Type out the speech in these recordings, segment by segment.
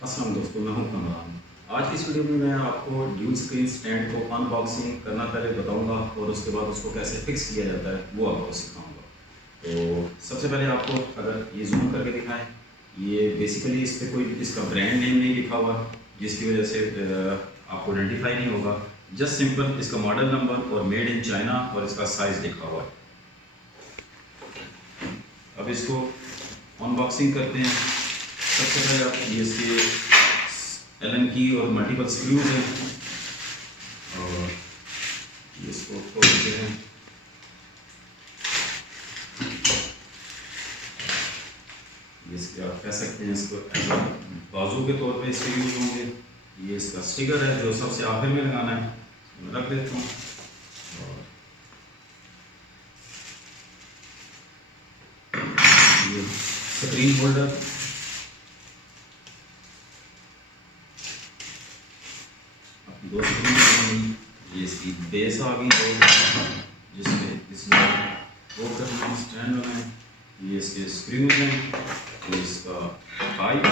अस्सलाम दोस्तों, मैं हूं कमरान। आज की इस वीडियो में मैं आपको ड्यूल स्क्रीन स्टैंड को अनबॉक्सिंग करना पहले बताऊंगा और उसके बाद उसको कैसे फिक्स किया जाता है वो आपको सिखाऊंगा। तो सबसे पहले आपको अगर ये जूम करके दिखाएं, ये बेसिकली इस पर कोई इसका ब्रांड नेम नहीं लिखा हुआ, जिसकी वजह से आपको आइडेंटिफाई नहीं होगा। जस्ट सिंपल इसका मॉडल नंबर और मेड इन चाइना और इसका साइज़ लिखा हुआ है। अब इसको अनबॉक्सिंग करते हैं। सबसे पहले आप ये इसके एलन की और मल्टीपल स्क्रूज हैं और ये इसको खोलते हैं। ये इसके आप कह सकते हैं इसको बाजू के तौर पे इसके यूज होंगे। ये इसका स्टिकर है जो सबसे आखिर में लगाना है, मैं रख देता हूँ। और ये स्क्रीन होल्डर, दो स्क्रीन, ये इसकी बेस आ गई जिसमें इसमें वो करना स्टैंड बनाए। ये इसके स्क्रूज हैं, ये इसका पाइप,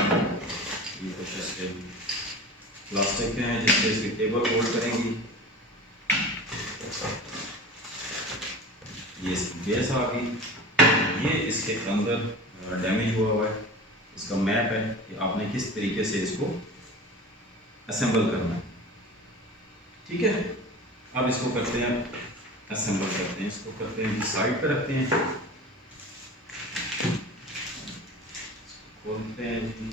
ये कुछ इसके प्लास्टिक के हैं जिससे इसकी टेबल होल्ड करेंगी। ये इसकी बेस आ गई। ये इसके अंदर डैमेज हुआ है, इसका मैप है कि आपने किस तरीके से इसको असेंबल करना है। ठीक है, अब इसको करते हैं असेंबल करते हैं। इसको करते हैं साइड पे रखते हैं, खोलते हैं जी।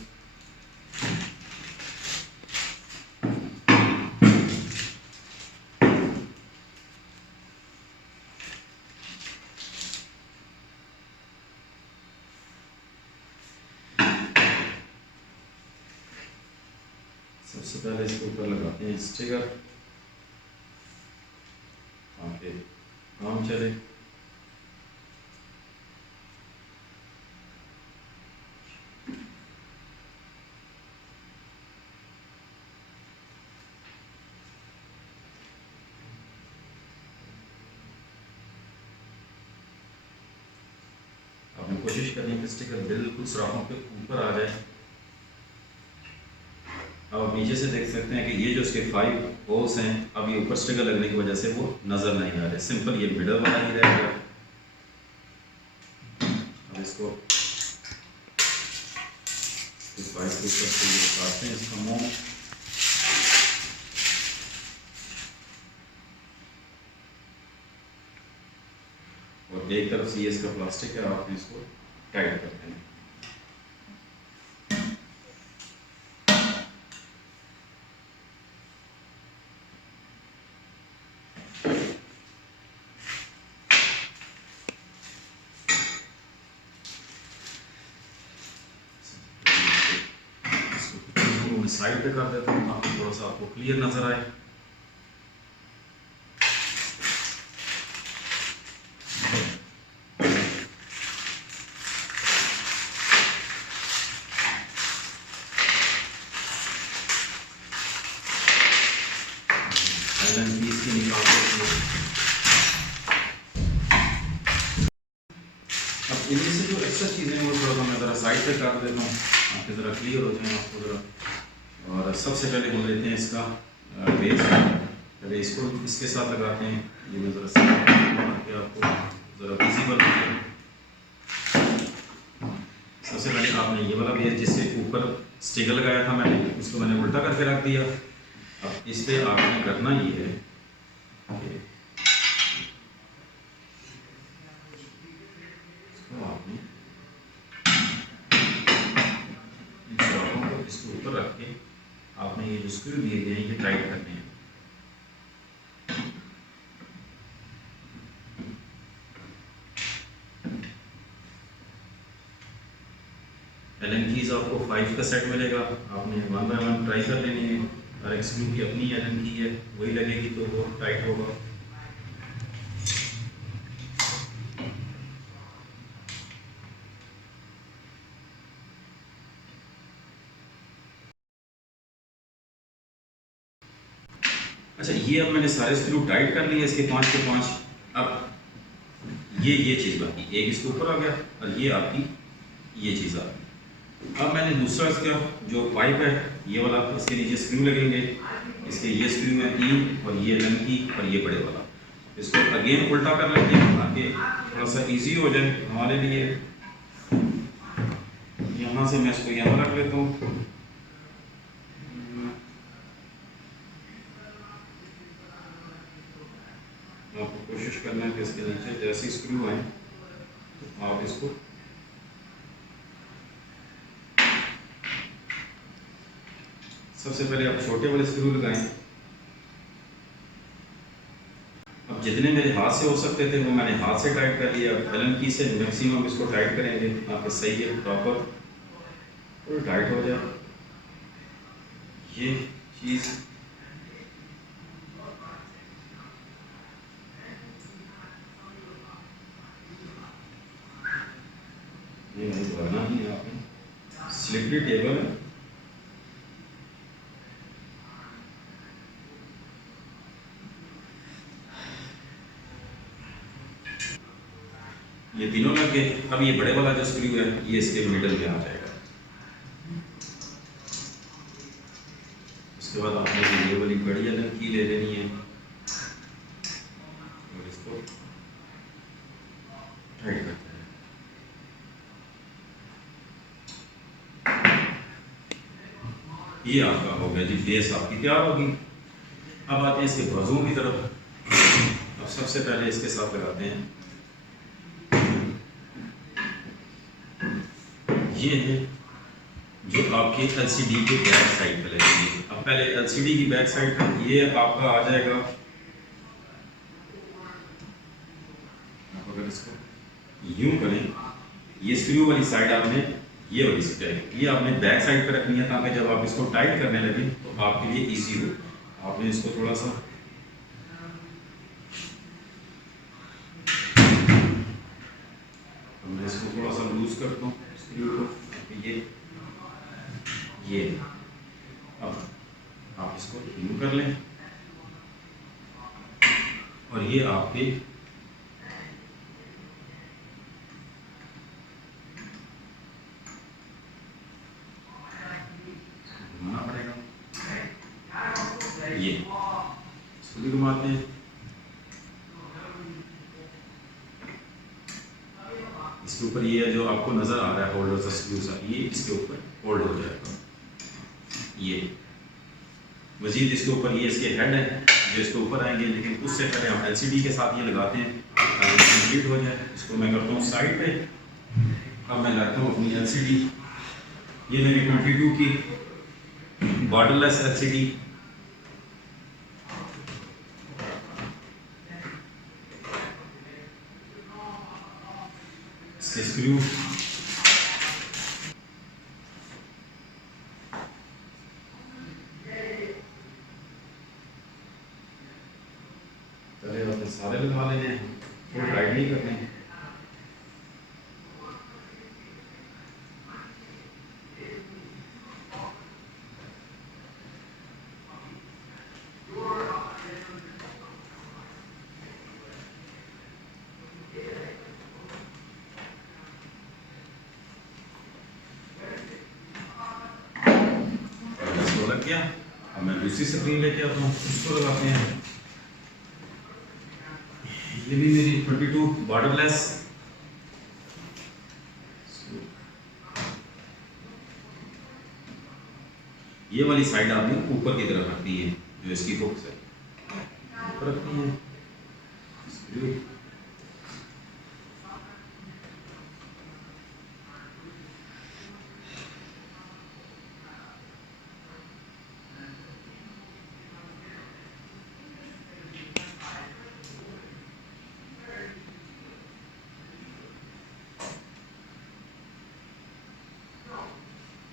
सबसे पहले इसके ऊपर लगाते हैं स्टिकर ताकि काम चले। आपने कोशिश करनी है कि स्टिकर बिल्कुल सुराखों के ऊपर आ जाए। अब आप नीचे से देख सकते हैं कि ये जो इसके 5 होल्स हैं, अब ये ऊपर स्टिकर लगने की वजह से वो नज़र नहीं आ रहे। सिंपल ये मिडल वाला ही रहेगा। अब इसको इस पाइप के ऊपर से ये उतारते हैं इसका मुंह, और एक तरफ से ये इसका प्लास्टिक है, आपने इसको टाइट करते हैं। मैं साइड पे कर देता हूँ ताकि थोड़ा सा आपको क्लियर नजर आए। एलन पीस की निकालते हैं। अब इनमें से जो एक्स्ट्रा चीज़ें हैं वो थोड़ा सा मैं ज़रा साइड पे कर देता हूँ ताकि ज़रा क्लियर हो जाए आपको ज़रा। और सबसे पहले हम लेते हैं इसका बेस। पहले इसको इसके साथ लगाते हैं। ये मैं ज़रा ताकि आपको ज़रा विजिबल हो। सबसे पहले आपने ये वाला बेस जिससे ऊपर स्टिकर लगाया था मैंने, उसको मैंने उल्टा करके रख दिया। अब इस पर आपने करना ये है कि इसको आपने इन शॉटों को इसके ऊपर रख के आपने ये जो स्क्रू दिए गए हैं ये टाइट करने हैं। एलन कीज आपको 5 का सेट मिलेगा, आपने 1 बाय 1 ट्राई कर लेनी है। हर एक स्क्रू की अपनी एलन की है, वही लगेगी तो वो टाइट होगा। अच्छा, ये अब मैंने सारे स्क्रू टाइट कर लिए इसके 5 के 5। अब ये चीज़ बाकी, एक इसके ऊपर आ गया और ये आपकी ये चीज़ आ गई। अब मैंने दूसरा इसका जो पाइप है ये वाला, इसके नीचे स्क्रू लगेंगे। इसके ये स्क्रू हैं 3 और ये लंकी और ये बड़े वाला। इसको अगेन उल्टा कर लेंगे ताकि थोड़ा सा इजी हो जाए हमारे लिए। यहाँ से मैं इसको यहाँ रख लेता हूँ। आपको कोशिश करना है कि इसके नीचे जैसे स्क्रू आए तो आप इसको सबसे पहले आप छोटे वाले स्क्रू लगाएं। अब जितने मेरे हाथ से हो सकते थे वो मैंने हाथ से टाइट कर लिया। अब एलन की से मैक्सिमम इसको टाइट करेंगे ताकि सही है प्रॉपर और टाइट हो जाए ये चीज़। ये नहीं भरना ही है आपने। स्लिपरी टेबल है। ये तीनों लग गए। अब ये बड़े वाला जो स्क्रू है ये इसके मिडल में आ जाएगा। उसके बाद आपने ये वाली बड़ी अलग की ले लेनी है और इसको टाइट करते हैं। ये आपका हो गया जी, बेस आपकी तैयार होगी। अब आते हैं इसके बाजुओं की तरफ। अब सबसे पहले इसके साथ लगाते हैं ये है जो आपके एलसीडी के बैक साइड पे लगेगी। अब पहले एलसीडी की बैक साइड पर ये आपका आ जाएगा। आप अगर इसको यूं करें, ये स्क्रू वाली साइड आपने ये वाली साइड ये आपने बैक साइड पे रखनी है ताकि जब आप इसको टाइट करने लगे तो आपके लिए इजी हो। आपने इसको थोड़ा सा मैं इसको थोड़ा सा लूज करता हूँ स्क्रू को। ये अब आप इसको यूं कर लें और ये आपके घुमाना पड़ेगा। ये इसको भी घुमाते हैं। इसके ऊपर ये जो आपको नज़र आ रहा है होल्डर सा स्क्रू सा, ये इसके ऊपर होल्ड हो जाएगा। ये मजीद इसके ऊपर ये इसके हेड है जो इसके ऊपर आएंगे, लेकिन उससे पहले हम एलसीडी के साथ ये लगाते हैं ताकि कंप्लीट हो जाए। इसको मैं करता हूँ साइड पे। अब मैं लगाता हूँ अपनी एलसीडी। ये मेरी 22 की बॉर्डरलेस एलसीडी। इसके स्क्रू पहले आपने सारे लगा लेने हैं, कोई टाइट नहीं करने हैं। इसको लग गया। अब मैं दूसरी स्क्रीन लेके आता हूँ, उसको लगाते हैं। ये भी मेरी 22 बॉर्डरलेस। ये वाली साइड आपने ऊपर की तरफ रखनी है, जो इसकी हुक्स है ऊपर रखनी है। स्क्रू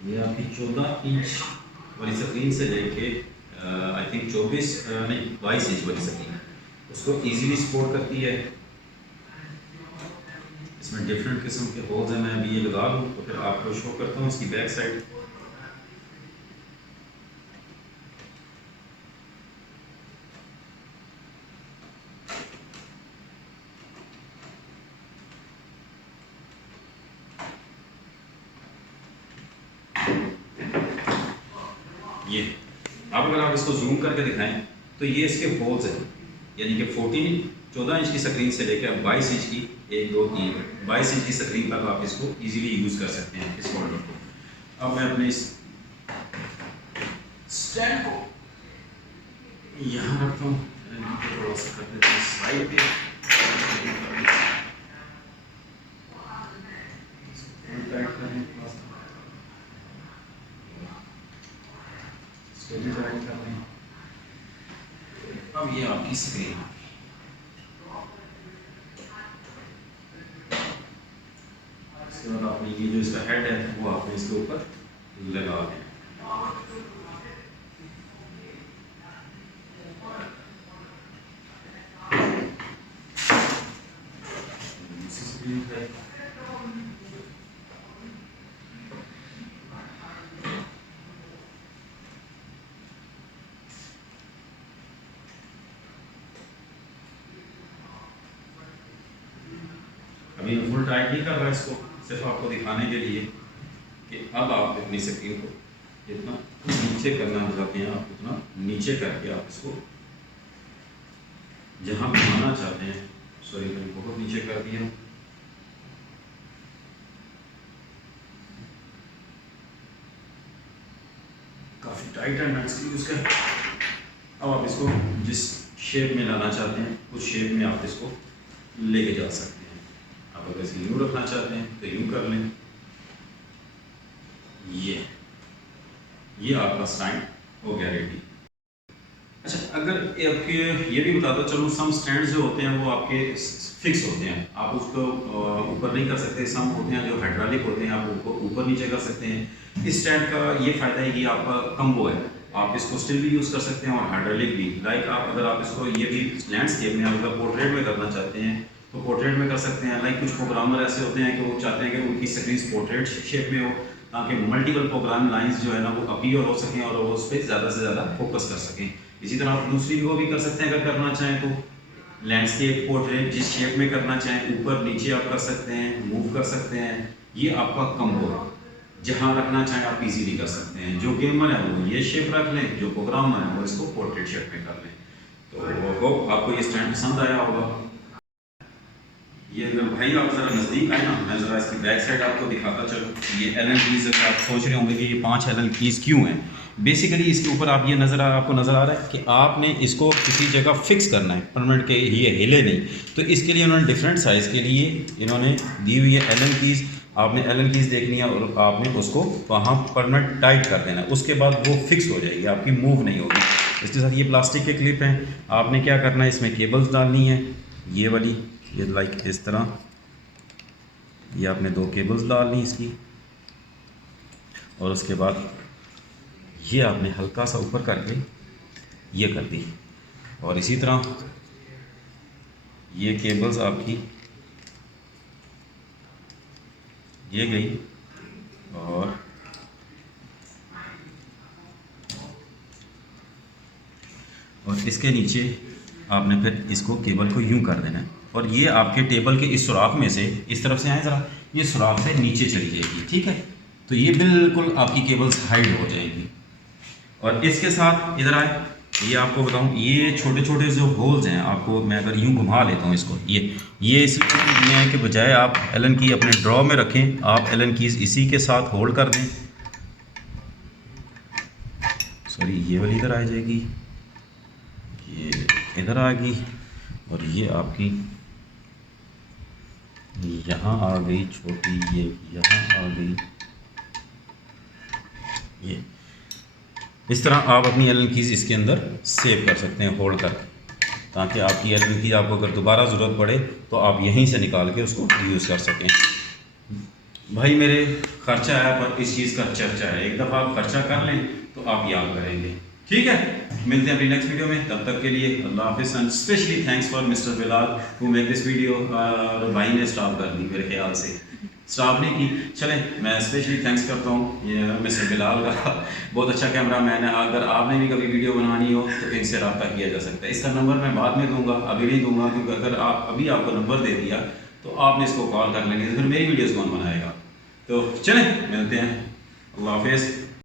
ये आपकी 14 इंच वाली स्क्रीन से लेके आई थिंक 24 नहीं 22 इंच वाली स्क्रीन उसको इजीली सपोर्ट करती है। इसमें डिफरेंट किस्म के होल्स हैं। मैं अभी ये लगा लूँ तो फिर आपको शो करता हूँ इसकी बैक साइड। ये अब अगर आप इसको जूम करके दिखाएं तो ये इसके होल्स हैं, यानी कि 14 इंच की स्क्रीन से लेकर 22 इंच की 1 2 3 22 इंच की स्क्रीन तक आप इसको इजीली यूज़ कर सकते हैं इस होल्डर को। अब मैं अपने इस स्टैंड को यहाँ रखता हूँ, थोड़ा सा कर देते हैं साइड पे, टाइट कर लें, थोड़ा सा टाइट कर लें। अब ये आपकी स्क्रीन, इसके बाद आपने ये जो इसका हेड है वो आपने इसके ऊपर लगा दें। अभी मैं फुल टाइट नहीं कर रहा इसको, सिर्फ आपको दिखाने के लिए कि अब आप अपनी स्क्रीन को जितना नीचे करना चाहते हैं आप उतना नीचे करके आप इसको जहाँ घुमाना चाहते हैं, सॉरी मैंने बहुत नीचे कर दिया, काफ़ी टाइट है नट्स की उसका। अब आप इसको जिस शेप में लाना चाहते हैं उस शेप में आप इसको लेके जा सकते हैं। आप अगर इसे यूँ रखना चाहते हैं तो यूँ कर लें। ये आपका स्टैंड हो गया रेडी। अच्छा, अगर आपके ये भी बता दो, चलो सम स्टैंड जो होते हैं वो आपके फिक्स होते हैं, आप उसको ऊपर नहीं कर सकते। सम होते हैं जो हाइड्रोलिक होते हैं, आप उनको ऊपर नीचे कर सकते हैं। इस स्टैंड का ये फ़ायदा है कि आपका कम्बो है, आप इसको स्टिल भी यूज़ कर सकते हैं और हाइड्रोलिक भी। लाइक आप अगर आप इसको ये भी लैंडस्केप में अगर पोर्ट्रेट में करना चाहते हैं तो पोर्ट्रेट में कर सकते हैं। लाइक कुछ प्रोग्रामर ऐसे होते हैं कि वो चाहते हैं कि उनकी स्क्रीन पोर्ट्रेट शेप में हो, ताकि मल्टीपल प्रोग्राम लाइंस जो है ना वो अपीयर हो सकें और वो उस पर ज़्यादा से ज़्यादा फोकस कर सकें। इसी तरह आप दूसरी को भी कर सकते हैं, अगर करना चाहें तो लैंडस्केप पोर्ट्रेट जिस शेप में करना चाहें ऊपर नीचे आप कर सकते हैं, मूव कर सकते हैं। ये आपका कम्बो है, जहाँ रखना चाहें आप इजीली कर सकते हैं। जो गेमर है वो ये शेप रख लें, जो प्रोग्रामर है वो इसको पोर्ट्रेट शेप में कर लें। तो होप आपको ये स्टैंड पसंद आया होगा। ये अगर भाई आप ज़रा नज़दीक आए ना, मैं ज़रा इसकी बैक साइड आपको दिखाता चलूँ। ये एलन कीज़, अगर आप सोच रहे होंगे कि ये 5 एलन कीज़ क्यों हैं, बेसिकली इसके ऊपर आप ये आपको नज़र आ रहा है कि आपने इसको किसी जगह फिक्स करना है परमानेंट के, ये हिले नहीं। तो इसके लिए उन्होंने डिफरेंट साइज़ के लिए इन्होंने दी हुई है एलन कीज़। आपने एलन कीज़ देखनी है और आपने उसको वहाँ परमानेंट टाइट कर देना है, उसके बाद वो फिक्स हो जाएगी, आपकी मूव नहीं होगी। इसके साथ ये प्लास्टिक के क्लिप हैं, आपने क्या करना है, इसमें केबल्स डालनी है, ये वाली, ये लाइक इस तरह, ये आपने 2 केबल्स डालनी इसकी, और उसके बाद ये आपने हल्का सा ऊपर करके ये कर दी, और इसी तरह ये केबल्स आपकी ये गई, और इसके नीचे आपने फिर इसको केबल को यूं कर देना है, और ये आपके टेबल के इस सुराख में से, इस तरफ से आए ज़रा, ये सुराख से नीचे चली जाएगी, ठीक है। तो ये बिल्कुल आपकी केबल्स हाइड हो जाएगी। और इसके साथ इधर आए, ये आपको बताऊं, ये छोटे छोटे जो होल्स हैं, आपको मैं अगर यूं घुमा लेता हूं इसको, ये इसलिए है कि बजाय आप एलन की अपने ड्रॉ में रखें, आप एलन कीज़ इसी के साथ होल्ड कर दें। सॉरी, ये वाली इधर आ जाएगी, ये इधर आ गई, और ये आपकी यहाँ आ गई छोटी, ये यहाँ आ गई। ये इस तरह आप अपनी एलन कीज़ इसके अंदर सेव कर सकते हैं होल्ड कर, ताकि आपकी एलन कीज़ आपको अगर दोबारा ज़रूरत पड़े तो आप यहीं से निकाल के उसको यूज़ कर सकें। भाई मेरे खर्चा आया पर इस चीज़ का चर्चा है, एक दफ़ा आप खर्चा कर लें तो आप याद करेंगे, ठीक है। मिलते हैं अपनी नेक्स्ट वीडियो में, तब तक के लिए अल्लाह हाफिज़। And specially thanks for mister Bilal who make this video. भाई ने स्टॉप कर दी मेरे ख्याल से, स्टॉप नहीं की, चलें मैं स्पेशली थैंक्स करता हूँ ये मिस्टर बिलाल का, बहुत अच्छा कैमरा मैन है। अगर आपने भी कभी वीडियो बनानी हो तो इनसे रब्ता किया जा सकता है। इसका नंबर मैं बाद में दूंगा, अभी नहीं दूंगा, क्योंकि अगर आप अभी आपको नंबर दे दिया तो आपने इसको कॉल कर लेंगे तो फिर मेरी वीडियोज़ कौन बनाएगा। तो चलें मिलते हैं, अल्लाह हाफिज़।